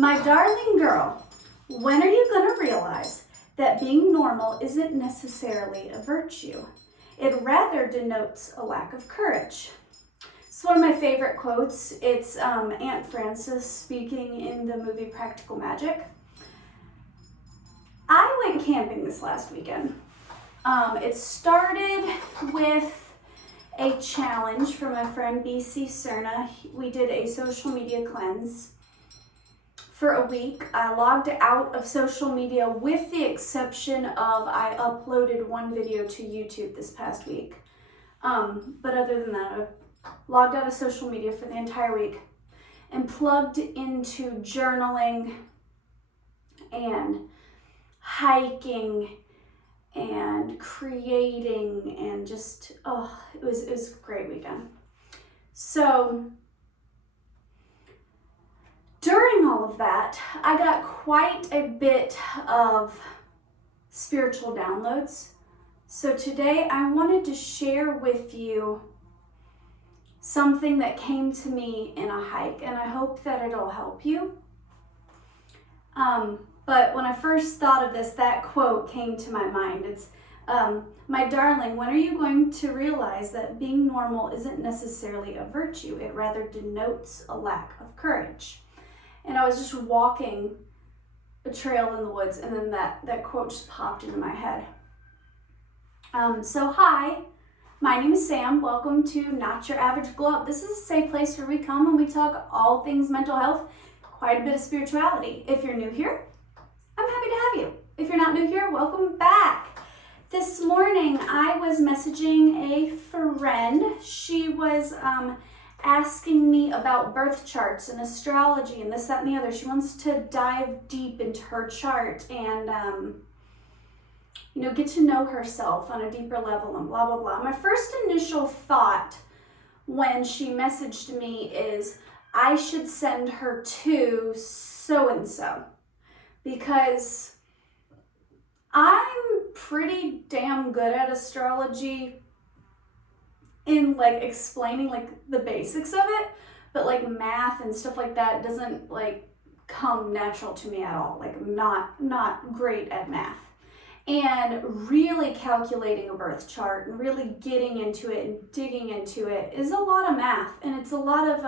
My darling girl, when are you going to realize that being normal isn't necessarily a virtue? It rather denotes a lack of courage. It's one of my favorite quotes. It's Aunt Frances speaking in the movie Practical Magic. I went camping this last weekend. It started with a challenge from my friend BC Cerna. We did a social media cleanse for a week. I logged out of social media with the exception of I uploaded one video to YouTube this past week. But other than that, I logged out of social media for the entire week and plugged into journaling and hiking and creating and just, it was a great weekend. So during all of that, I got quite a bit of spiritual downloads. So today I wanted to share with you something that came to me in a hike, and I hope that it'll help you. But when I first thought of this, that quote came to my mind. It's, my darling, when are you going to realize that being normal isn't necessarily a virtue? It rather denotes a lack of courage. And I was just walking a trail in the woods, and then that quote just popped into my head. So hi, my name is Sam. Welcome to Not Your Average Glow Up. This is a safe place where we come and we talk all things mental health, quite a bit of spirituality. If you're new here, I'm happy to have you. If you're not new here, welcome back. This morning I was messaging a friend. She was asking me about birth charts and astrology and this, that, and the other. She wants to dive deep into her chart and get to know herself on a deeper level and blah, blah, blah. My first initial thought when she messaged me is I should send her to so-and-so because I'm pretty damn good at astrology in explaining the basics of it, but math and stuff like that doesn't come natural to me at all. I'm not great at math. And really calculating a birth chart and really getting into it and digging into it is a lot of math, and it's a lot of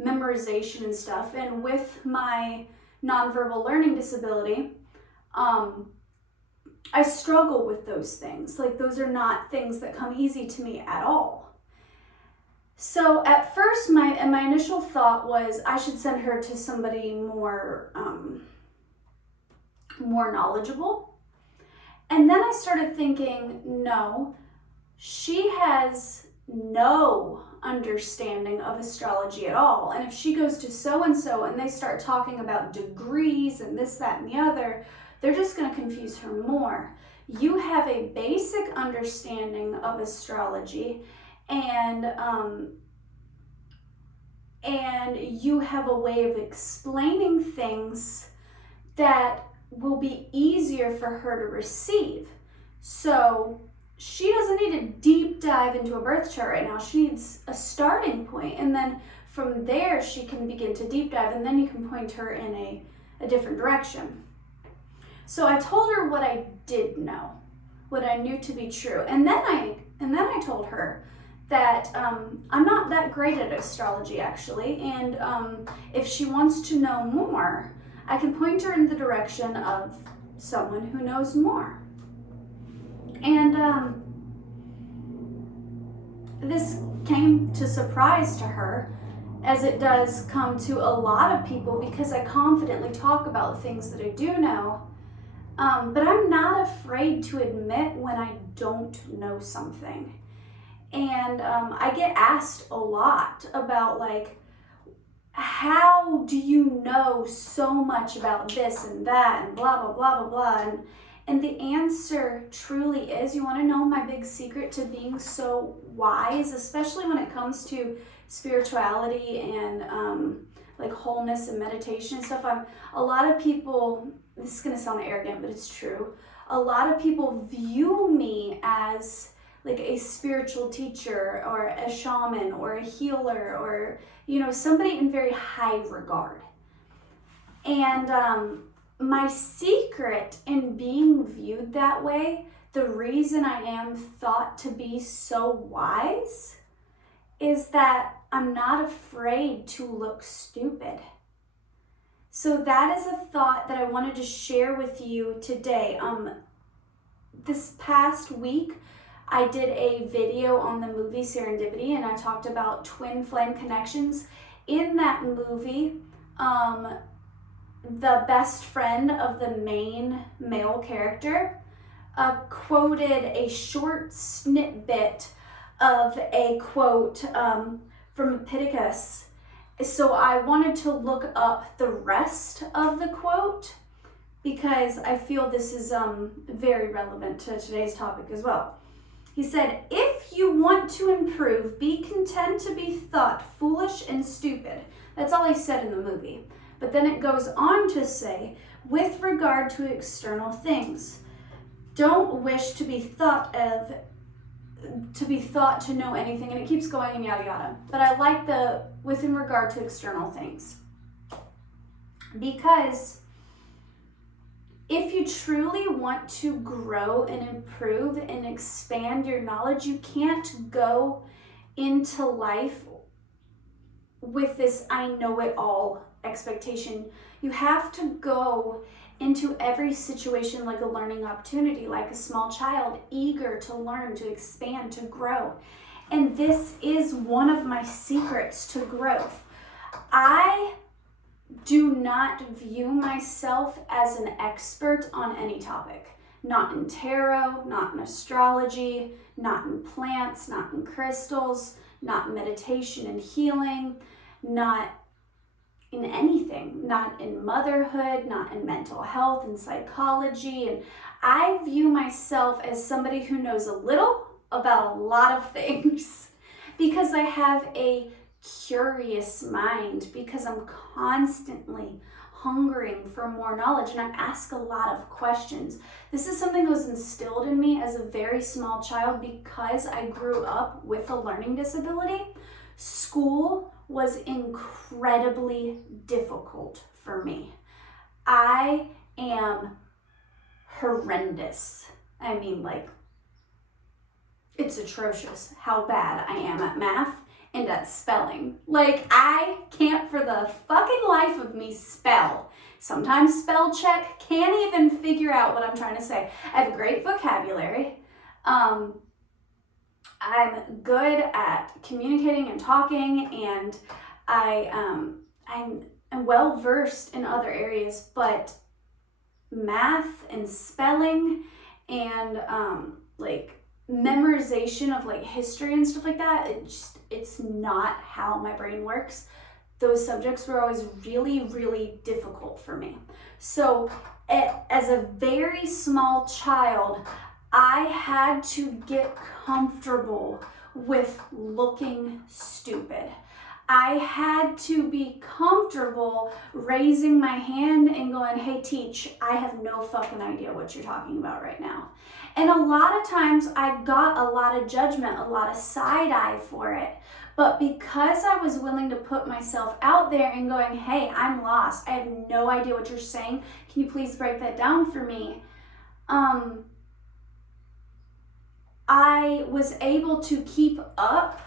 memorization and stuff. And with my nonverbal learning disability, I struggle with those things. Those are not things that come easy to me at all. So at first, my initial thought was I should send her to somebody more knowledgeable. And then I started thinking, no, she has no understanding of astrology at all. And if she goes to so-and-so and they start talking about degrees and this, that, and the other, they're just going to confuse her more. You have a basic understanding of astrology, and you have a way of explaining things that will be easier for her to receive. So she doesn't need a deep dive into a birth chart right now. She needs a starting point, and then from there she can begin to deep dive, and then you can point her in a different direction. So I told her what I did know, what I knew to be true, and then I told her that I'm not that great at astrology actually, and if she wants to know more, I can point her in the direction of someone who knows more. And this came to surprise to her, as it does come to a lot of people, because I confidently talk about things that I do know. But I'm not afraid to admit when I don't know something. And I get asked a lot about how do you know so much about this and that and blah, blah, blah, blah, blah. And the answer truly is, you want to know my big secret to being so wise, especially when it comes to spirituality and wholeness and meditation and stuff. A lot of people, this is going to sound arrogant, but it's true. A lot of people view me as a spiritual teacher or a shaman or a healer or, somebody in very high regard. And my secret in being viewed that way, the reason I am thought to be so wise, is that I'm not afraid to look stupid. So that is a thought that I wanted to share with you today. This past week, I did a video on the movie Serendipity, and I talked about twin flame connections. In that movie, the best friend of the main male character quoted a short snippet of a quote from Epictetus. So I wanted to look up the rest of the quote because I feel this is very relevant to today's topic as well. He said, "If you want to improve, be content to be thought foolish and stupid." That's all he said in the movie. But then it goes on to say, with regard to external things, don't wish to be thought to know anything, and it keeps going and yada yada. But I like the within regard to external things, because if you truly want to grow and improve and expand your knowledge, you can't go into life with this I know it all expectation. You have to go into every situation like a learning opportunity, like a small child, eager to learn, to expand, to grow. And this is one of my secrets to growth. I do not view myself as an expert on any topic. Not in tarot, not in astrology, not in plants, not in crystals, not in meditation and healing, not in anything, not in motherhood, not in mental health and psychology. And I view myself as somebody who knows a little about a lot of things because I have a curious mind, because I'm constantly hungering for more knowledge and I ask a lot of questions. This is something that was instilled in me as a very small child because I grew up with a learning disability. School was incredibly difficult for me. I am horrendous. I mean, like, it's atrocious how bad I am at math and at spelling. Like, I can't for the fucking life of me spell. Sometimes spell check can't even figure out what I'm trying to say. I have a great vocabulary. I'm good at communicating and talking, and I'm well versed in other areas, but math and spelling and like memorization of like history and stuff like that, it's not how my brain works. Those subjects were always really, really difficult for me. So as a very small child, I had to get comfortable with looking stupid. I had to be comfortable raising my hand and going, "Hey, teach, I have no fucking idea what you're talking about right now." And a lot of times I got a lot of judgment, a lot of side eye for it. But because I was willing to put myself out there and going, "Hey, I'm lost. I have no idea what you're saying. Can you please break that down for me?" I was able to keep up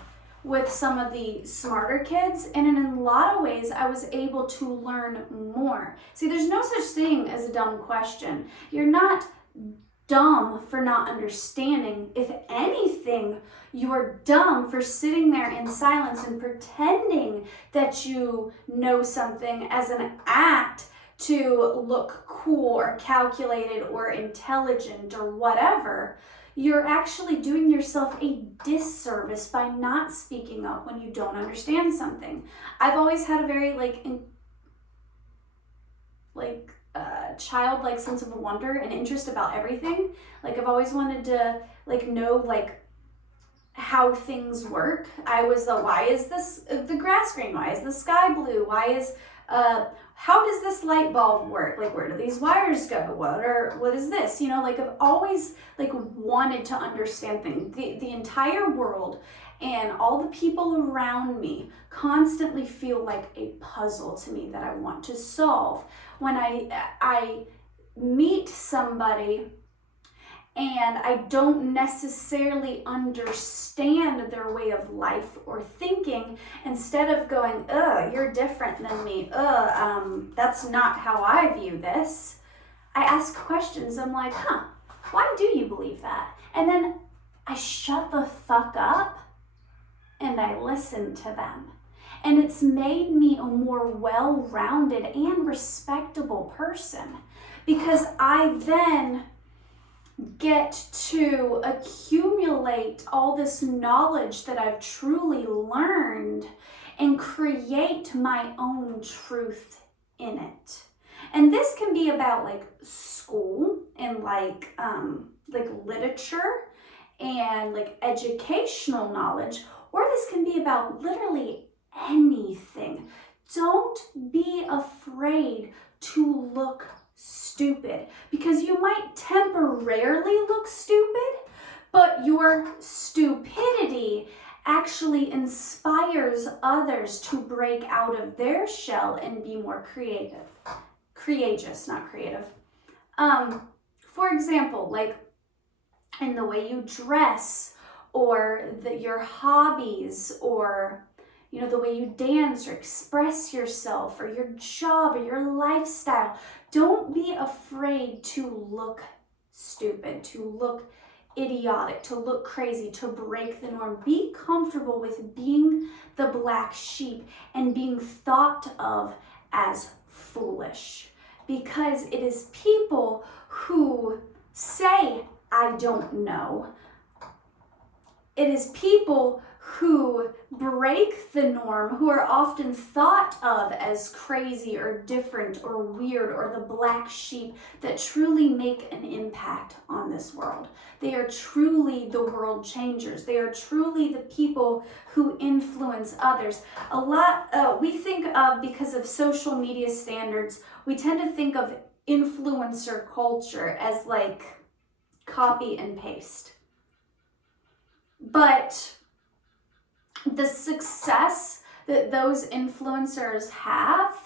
with some of the smarter kids, and in a lot of ways I was able to learn more. See, there's no such thing as a dumb question. You're not dumb for not understanding. If anything, you're dumb for sitting there in silence and pretending that you know something as an act to look cool or calculated or intelligent or whatever. You're actually doing yourself a disservice by not speaking up when you don't understand something. I've always had a very childlike sense of wonder and interest about everything. Like, I've always wanted to know how things work. I was why is this the grass green? Why is the sky blue? Why is how does this light bulb work? Like, where do these wires go? What is this? You know, like, I've always like wanted to understand things. The entire world and all the people around me constantly feel like a puzzle to me that I want to solve. When I meet somebody and I don't necessarily understand their way of life or thinking, instead of going, you're different than me, that's not how I view this, I ask questions. I'm like, why do you believe that? And then I shut the fuck up and I listen to them. And it's made me a more well-rounded and respectable person, because I then get to accumulate all this knowledge that I've truly learned and create my own truth in it. And this can be about like school and like literature and like educational knowledge, or this can be about literally anything. Don't be afraid to look stupid, because you might temporarily look stupid, but your stupidity actually inspires others to break out of their shell and be more courageous, not creative. For example, like in the way you dress, or your hobbies, or you know, the way you dance or express yourself, or your job or your lifestyle. Don't be afraid to look stupid, to look idiotic, to look crazy, to break the norm. Be comfortable with being the black sheep and being thought of as foolish, because it is people who say, I don't know. It is people who break the norm, who are often thought of as crazy or different or weird or the black sheep, that truly make an impact on this world. They are truly the world changers. They are truly the people who influence others. A lot, we think of, because of social media standards, we tend to think of influencer culture as like copy and paste. But the success that those influencers have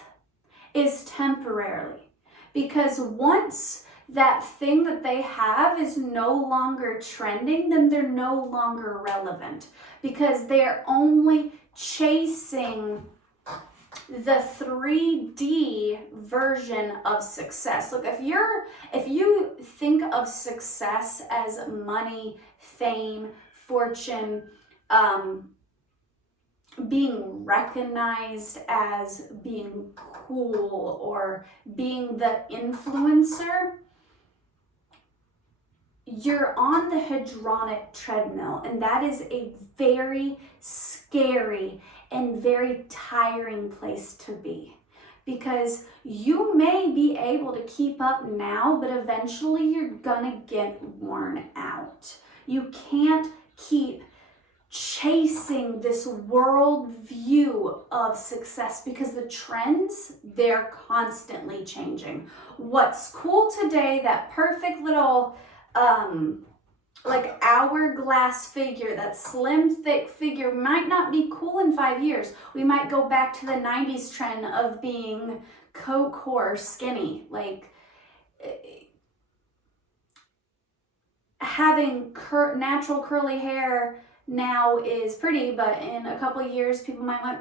is temporarily, because once that thing that they have is no longer trending, then they're no longer relevant, because they're only chasing the 3D version of success. Look, if you think of success as money, fame, fortune, being recognized as being cool, or being the influencer, you're on the hedonic treadmill, and that is a very scary and very tiring place to be, because you may be able to keep up now, but eventually you're gonna get worn out. You can't keep chasing this world view of success, because the trends, they're constantly changing. What's cool today, that perfect little like hourglass figure, that slim thick figure, might not be cool in 5 years. We might go back to the 90s trend of being Coke or skinny. Like having natural curly hair now is pretty, but in a couple of years people might want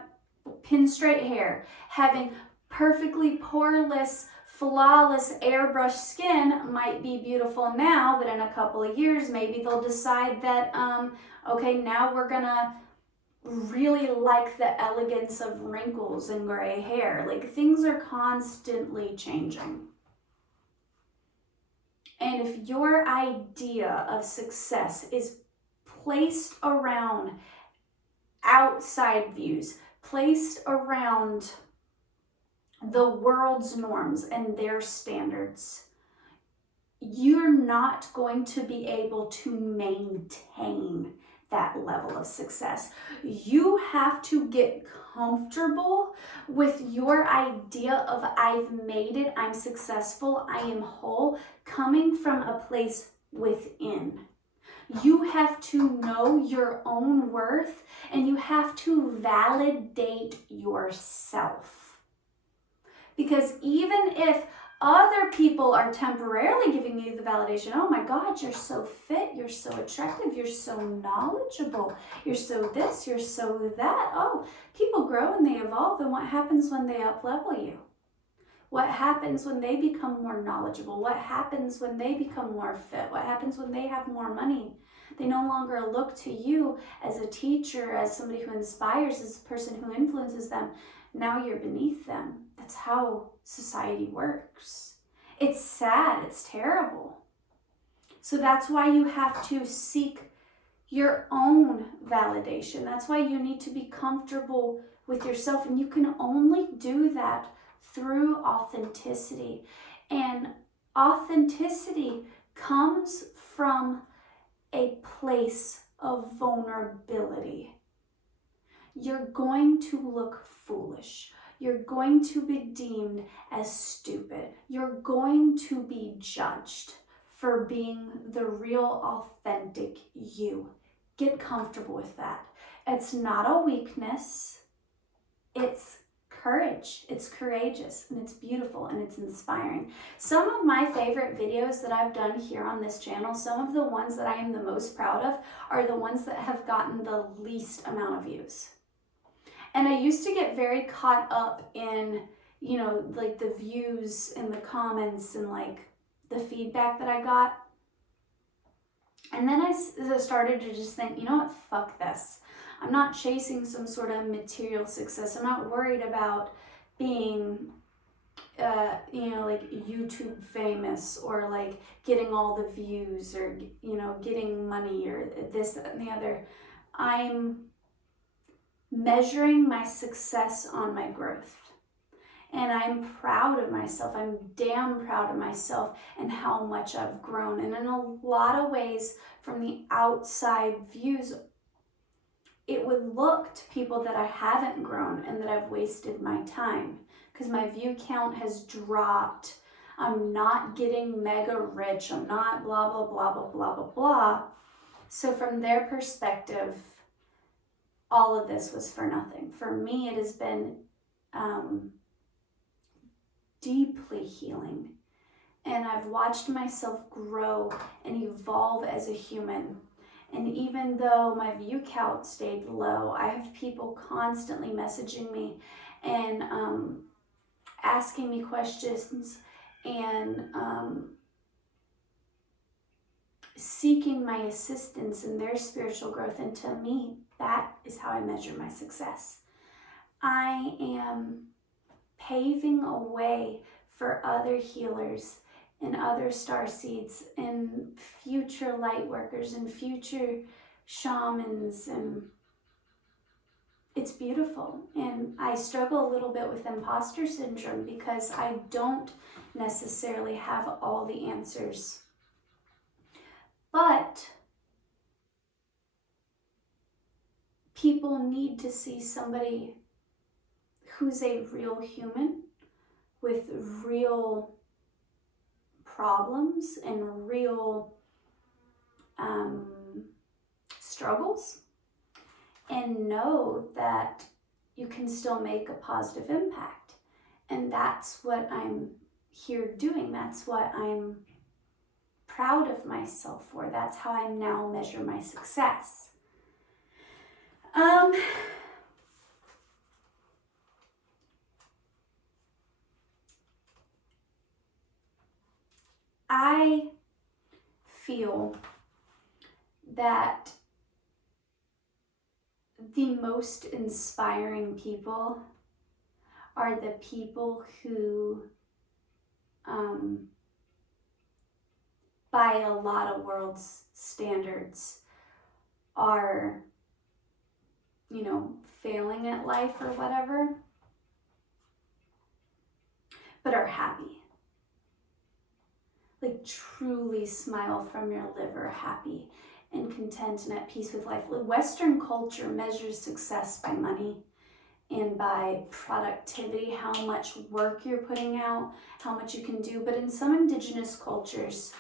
pin straight hair. Having perfectly poreless, flawless airbrush skin might be beautiful now, but in a couple of years maybe they'll decide that okay, now we're gonna really like the elegance of wrinkles and gray hair. Like, things are constantly changing. And if your idea of success is placed around outside views, placed around the world's norms and their standards, you're not going to be able to maintain that level of success. You have to get comfortable with your idea of I've made it, I'm successful, I am whole, coming from a place within. You have to know your own worth and you have to validate yourself. Because even if other people are temporarily giving you the validation, oh my God, you're so fit, you're so attractive, you're so knowledgeable, you're so this, you're so that. Oh, people grow and they evolve, and what happens when they up-level you? What happens when they become more knowledgeable? What happens when they become more fit? What happens when they have more money? They no longer look to you as a teacher, as somebody who inspires, as a person who influences them. Now you're beneath them. That's how society works. It's sad, it's terrible. So that's why you have to seek your own validation. That's why you need to be comfortable with yourself, and you can only do that through authenticity. And authenticity comes from a place of vulnerability. You're going to look foolish. You're going to be deemed as stupid. You're going to be judged for being the real, authentic you. Get comfortable with that. It's not a weakness. It's courage. It's courageous, and it's beautiful, and it's inspiring. Some of my favorite videos that I've done here on this channel, some of the ones that I am the most proud of, are the ones that have gotten the least amount of views. And I used to get very caught up in, you know, like the views and the comments and like the feedback that I got. And then I started to just think, you know what, fuck this. I'm not chasing some sort of material success. I'm not worried about being, you know, like YouTube famous or like getting all the views or, you know, getting money or this, that, and the other. I'm measuring my success on my growth. And I'm proud of myself. I'm damn proud of myself and how much I've grown. And in a lot of ways, from the outside views, it would look to people that I haven't grown and that I've wasted my time because my view count has dropped. I'm not getting mega rich. I'm not blah, blah, blah, blah, blah, blah, blah. So from their perspective, all of this was for nothing. For me, it has been deeply healing. And I've watched myself grow and evolve as a human. And even though my view count stayed low, I have people constantly messaging me and asking me questions and seeking my assistance in their spiritual growth. And to me, that is how I measure my success. I am paving a way for other healers and other starseeds and future light workers and future shamans, and it's beautiful. And I struggle a little bit with imposter syndrome because I don't necessarily have all the answers. But people need to see somebody who's a real human with real problems and real struggles, and know that you can still make a positive impact. And that's what I'm here doing. That's what I'm proud of myself for. That's how I now measure my success. I feel that the most inspiring people are the people who, by a lot of world's standards, are, you know, failing at life or whatever, but are happy. Like truly smile from your liver, happy and content and at peace with life. Western culture measures success by money and by productivity, how much work you're putting out, how much you can do. But in some indigenous cultures,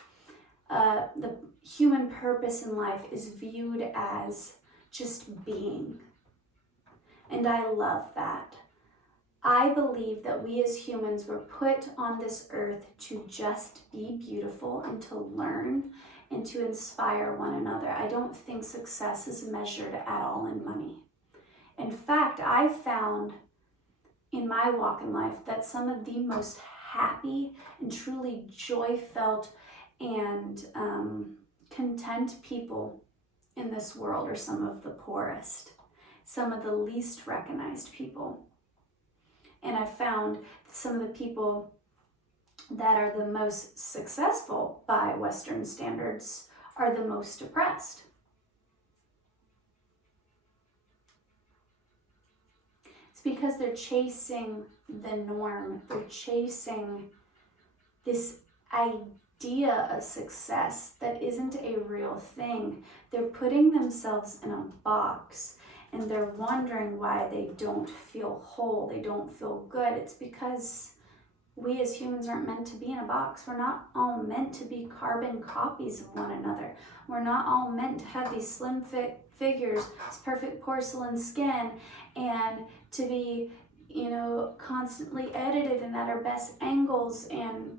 the human purpose in life is viewed as just being. And I love that. I believe that we as humans were put on this earth to just be beautiful and to learn and to inspire one another. I don't think success is measured at all in money. In fact, I found in my walk in life that some of the most happy and truly joy-felt and content people in this world are some of the poorest, some of the least recognized people. And I've found some of the people that are the most successful by Western standards are the most depressed. It's because they're chasing the norm. They're chasing this idea of success that isn't a real thing. They're putting themselves in a box. And they're wondering why they don't feel whole, they don't feel good. It's because we as humans aren't meant to be in a box. We're not all meant to be carbon copies of one another. We're not all meant to have these slim fit figures, this perfect porcelain skin, and to be, constantly edited and at our best angles and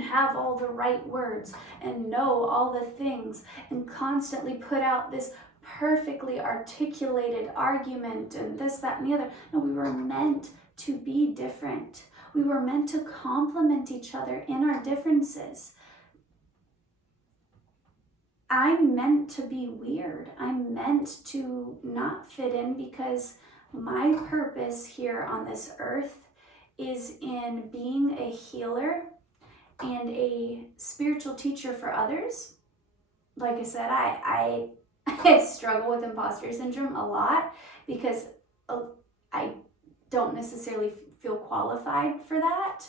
have all the right words and know all the things and constantly put out this perfectly articulated argument and this, that, and the other. No, we were meant to be different. We were meant to complement each other in our differences. I'm meant to be weird. I'm meant to not fit in because my purpose here on this earth is in being a healer and a spiritual teacher for others. Like I said, I struggle with imposter syndrome a lot because I don't necessarily feel qualified for that,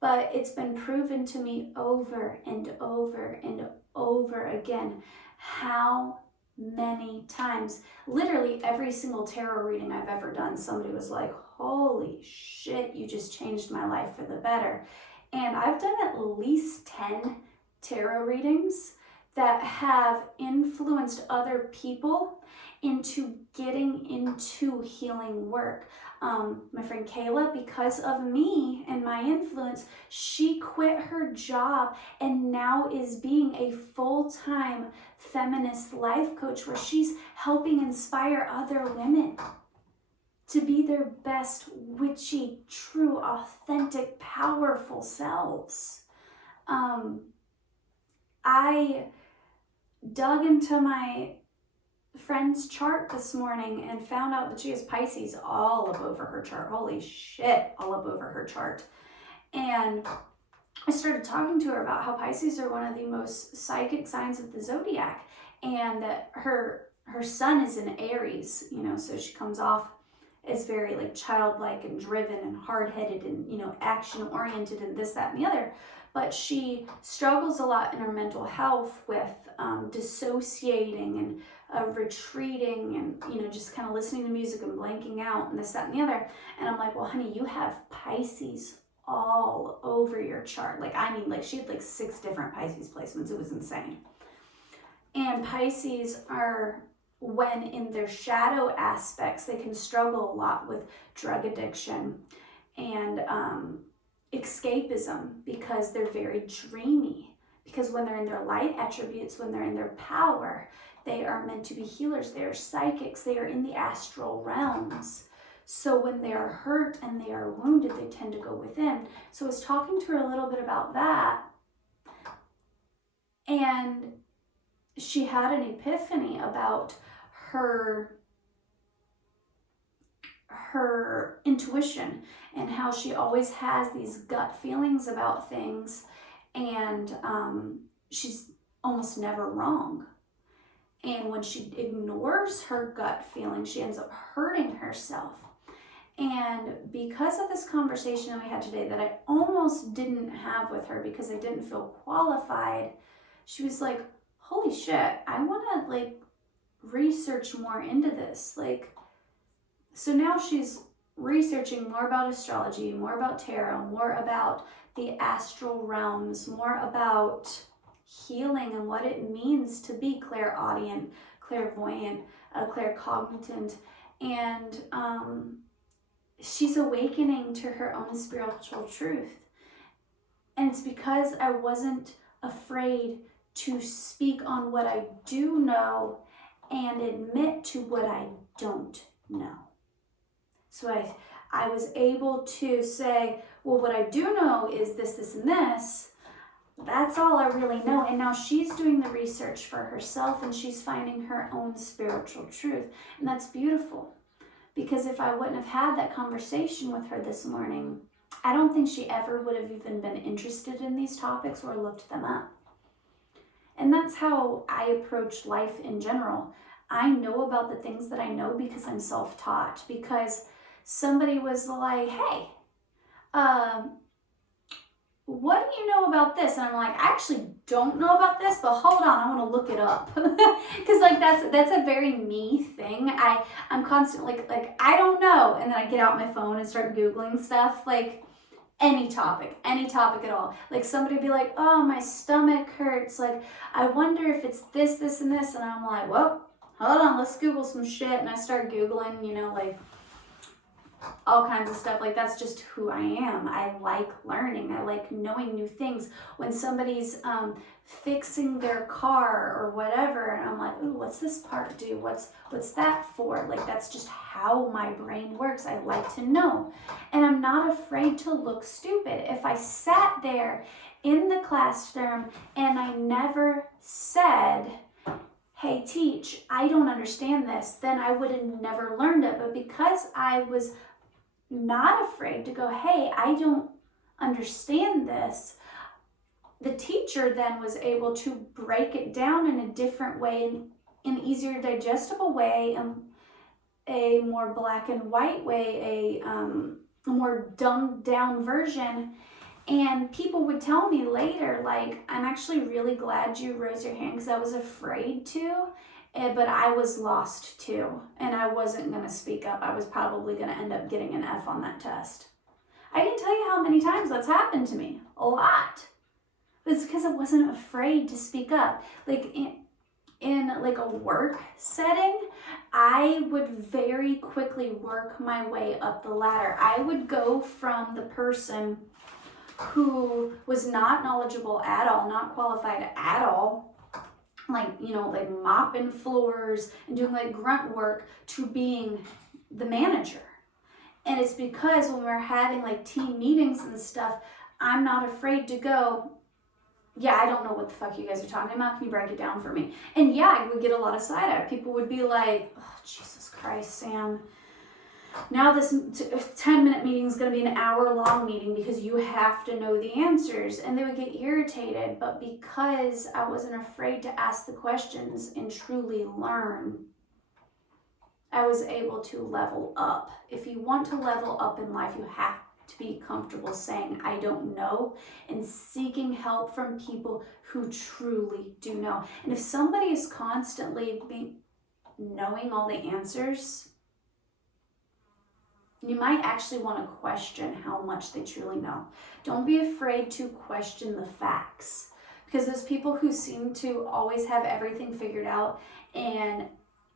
but it's been proven to me over and over and over again how many times, literally every single tarot reading I've ever done, somebody was like, holy shit, you just changed my life for the better. And I've done at least 10 tarot readings that have influenced other people into getting into healing work. My friend Kayla, because of me and my influence, she quit her job and now is being a full-time feminist life coach where she's helping inspire other women to be their best, witchy, true, authentic, powerful selves. I dug into my friend's chart this morning and found out that she has Pisces all up over her chart. Holy shit, all up over her chart. And I started talking to her about how Pisces are one of the most psychic signs of the zodiac, and that her sun is in Aries, so she comes off as very like childlike and driven and hard-headed and action-oriented and this, that, and the other. But she struggles a lot in her mental health with dissociating and retreating and just kind of listening to music and blanking out and this, that, and the other. And I'm like, well, honey, you have Pisces all over your chart. She had 6 different Pisces placements. It was insane. And Pisces are, when in their shadow aspects, they can struggle a lot with drug addiction and escapism because they're very dreamy. Because when they're in their light attributes, when they're in their power, they are meant to be healers. They are psychics. They are in the astral realms. So when they are hurt and they are wounded, they tend to go within. So I was talking to her a little bit about that. And she had an epiphany about her intuition and how she always has these gut feelings about things, and she's almost never wrong. And when she ignores her gut feeling, she ends up hurting herself. And because of this conversation that we had today that I almost didn't have with her because I didn't feel qualified, she was like, holy shit, I want to research more into this. So now she's researching more about astrology, more about tarot, more about the astral realms, more about healing and what it means to be clairaudient, clairvoyant, claircognizant. And she's awakening to her own spiritual truth. And it's because I wasn't afraid to speak on what I do know and admit to what I don't know. So I was able to say, well, what I do know is this, this, and this. That's all I really know. And now she's doing the research for herself and she's finding her own spiritual truth. And that's beautiful. Because if I wouldn't have had that conversation with her this morning, I don't think she ever would have even been interested in these topics or looked them up. And that's how I approach life in general. I know about the things that I know because I'm self-taught. Because somebody was like, hey, what do you know about this? And I'm like, I actually don't know about this, but hold on, I want to look it up. Because like that's a very me thing. I'm constantly like I don't know, and then I get out my phone and start Googling stuff, like any topic at all. Like somebody be like, oh, my stomach hurts, like I wonder if it's this, this, and this, and I'm like, well, hold on, let's Google some shit. And I start Googling, like all kinds of stuff. Like that's just who I am. I like learning. I like knowing new things. When somebody's fixing their car or whatever, and I'm like, ooh, what's this part do? What's that for? Like that's just how my brain works. I like to know. And I'm not afraid to look stupid. If I sat there in the classroom and I never said, hey, teach, I don't understand this, then I would have never learned it. But because I was not afraid to go, hey, I don't understand this, the teacher then was able to break it down in a different way, in an easier digestible way, and a more black and white way, a more dumbed down version. And people would tell me later, like, I'm actually really glad you raised your hand because I was afraid to, but I was lost too. And I wasn't going to speak up. I was probably going to end up getting an F on that test. I can tell you how many times that's happened to me. A lot. But it's because I wasn't afraid to speak up. Like in like a work setting, I would very quickly work my way up the ladder. I would go from the person who was not knowledgeable at all, not qualified at all, like, like mopping floors and doing like grunt work, to being the manager. And it's because when we're having like team meetings and stuff, I'm not afraid to go, yeah, I don't know what the fuck you guys are talking about. Can you break it down for me? And yeah, I would get a lot of side eye. People would be like, oh, Jesus Christ, Sam. Now this 10-minute meeting is going to be an hour-long meeting because you have to know the answers. And they would get irritated. But because I wasn't afraid to ask the questions and truly learn, I was able to level up. If you want to level up in life, you have to be comfortable saying, I don't know, and seeking help from people who truly do know. And if somebody is constantly knowing all the answers, you might actually want to question how much they truly know. Don't be afraid to question the facts, because those people who seem to always have everything figured out and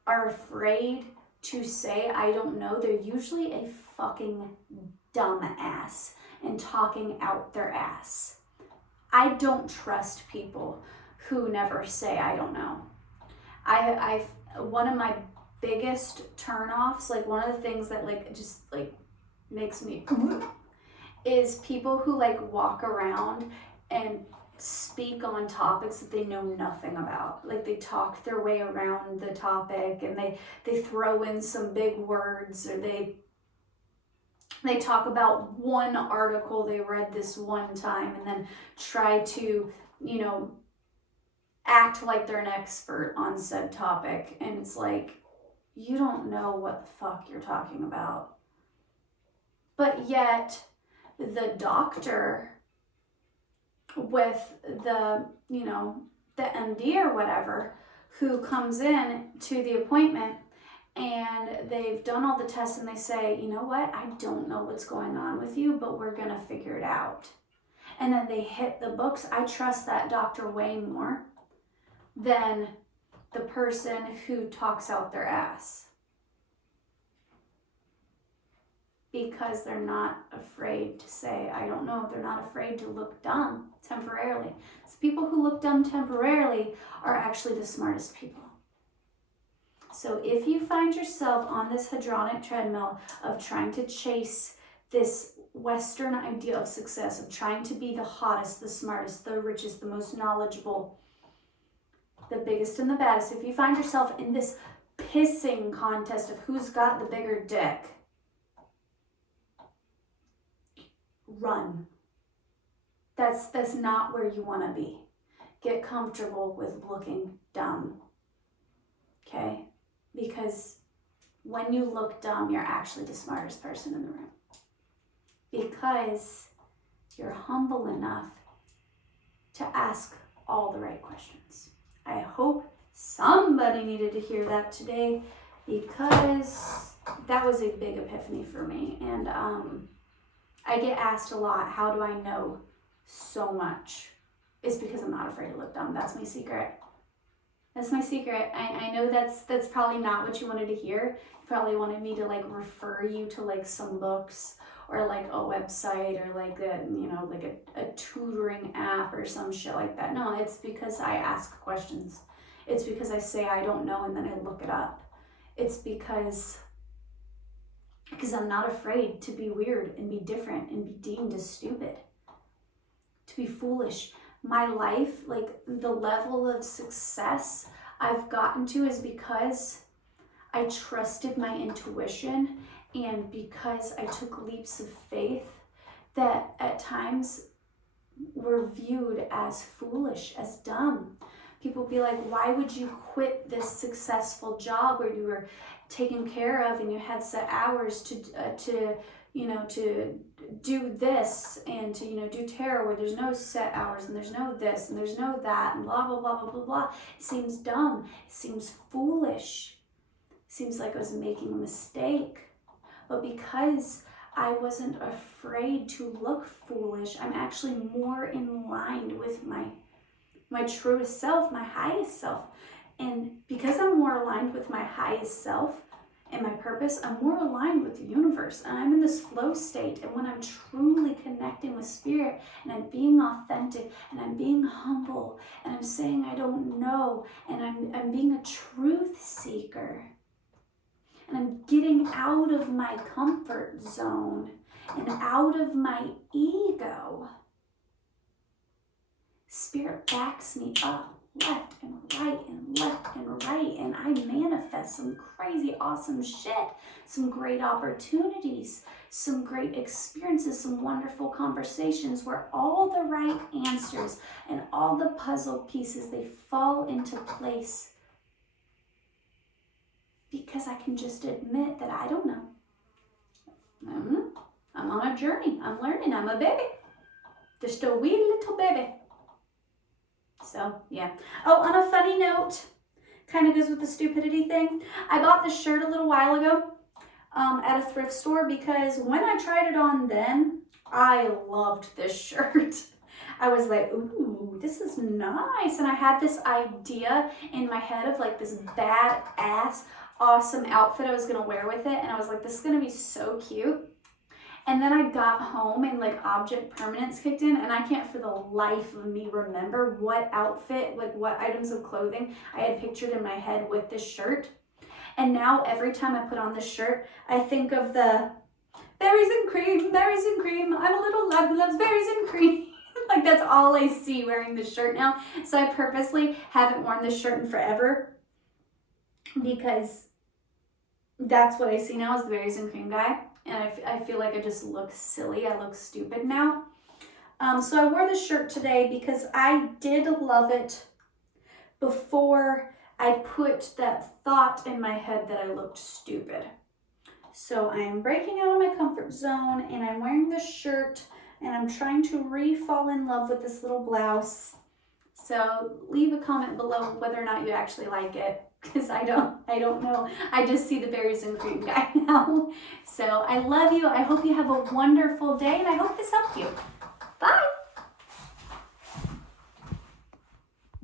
are afraid to say, I don't know, they're usually a fucking dumbass and talking out their ass. I don't trust people who never say, I don't know. I've one of my biggest turnoffs, like one of the things that like just like makes me is people who like walk around and speak on topics that they know nothing about. Like they talk their way around the topic and they throw in some big words, or they talk about one article they read this one time and then try to, act like they're an expert on said topic. And it's like, you don't know what the fuck you're talking about. But yet the doctor with the MD or whatever, who comes in to the appointment and they've done all the tests and they say, you know what, I don't know what's going on with you, but we're going to figure it out. And then they hit the books. I trust that doctor way more than the person who talks out their ass. Because they're not afraid to say, I don't know. They're not afraid to look dumb temporarily. So people who look dumb temporarily are actually the smartest people. So if you find yourself on this hedonic treadmill of trying to chase this Western idea of success, of trying to be the hottest, the smartest, the richest, the most knowledgeable, the biggest and the baddest, if you find yourself in this pissing contest of who's got the bigger dick, run. That's not where you want to be. Get comfortable with looking dumb. Okay? Because when you look dumb, you're actually the smartest person in the room. Because you're humble enough to ask all the right questions. I hope somebody needed to hear that today, because that was a big epiphany for me. And I get asked a lot, how do I know so much? It's because I'm not afraid to look dumb. That's my secret. That's my secret. I know that's probably not what you wanted to hear. You probably wanted me to like refer you to like some books or like a website or like a tutoring app or some shit like that. No, it's because I ask questions. It's because I say I don't know and then I look it up. It's because I'm not afraid to be weird and be different and be deemed as stupid, to be foolish. My life, like the level of success I've gotten to, is because I trusted my intuition and because I took leaps of faith that at times were viewed as foolish, as dumb. People be like, why would you quit this successful job where you were taken care of and you had set hours to do this and to, do tarot where there's no set hours and there's no this and there's no that and blah, blah, blah, blah, blah, blah. It seems dumb. It seems foolish. It seems like I was making a mistake. But because I wasn't afraid to look foolish, I'm actually more in line with my truest self, my highest self. And because I'm more aligned with my highest self and my purpose, I'm more aligned with the universe. And I'm in this flow state. And when I'm truly connecting with spirit and I'm being authentic and I'm being humble and I'm saying I don't know and I'm being a truth seeker and I'm getting out of my comfort zone and out of my ego, spirit backs me up left and right and left and right, and I manifest some crazy awesome shit, some great opportunities, some great experiences, some wonderful conversations where all the right answers and all the puzzle pieces, they fall into place because I can just admit that I don't know. I'm on a journey. I'm learning. I'm a baby. Just a wee little baby. So, yeah. Oh, on a funny note, kind of goes with the stupidity thing. I bought this shirt a little while ago at a thrift store because when I tried it on then, I loved this shirt. I was like, ooh, this is nice. And I had this idea in my head of like this badass, awesome outfit I was going to wear with it. And I was like, this is going to be so cute. And then I got home and like object permanence kicked in, and I can't for the life of me remember what outfit, like what items of clothing I had pictured in my head with this shirt. And now every time I put on this shirt, I think of the berries and cream, berries and cream. I'm a little love who loves berries and cream. Like that's all I see wearing this shirt now. So I purposely haven't worn this shirt in forever because that's what I see now as the berries and cream guy. And I feel like I just look silly. I look stupid now. So I wore this shirt today because I did love it before I put that thought in my head that I looked stupid. So I am breaking out of my comfort zone and I'm wearing this shirt and I'm trying to re-fall in love with this little blouse. So leave a comment below whether or not you actually like it, because I don't know. I just see the berries and cream guy now. So I love you. I hope you have a wonderful day, and I hope this helped you.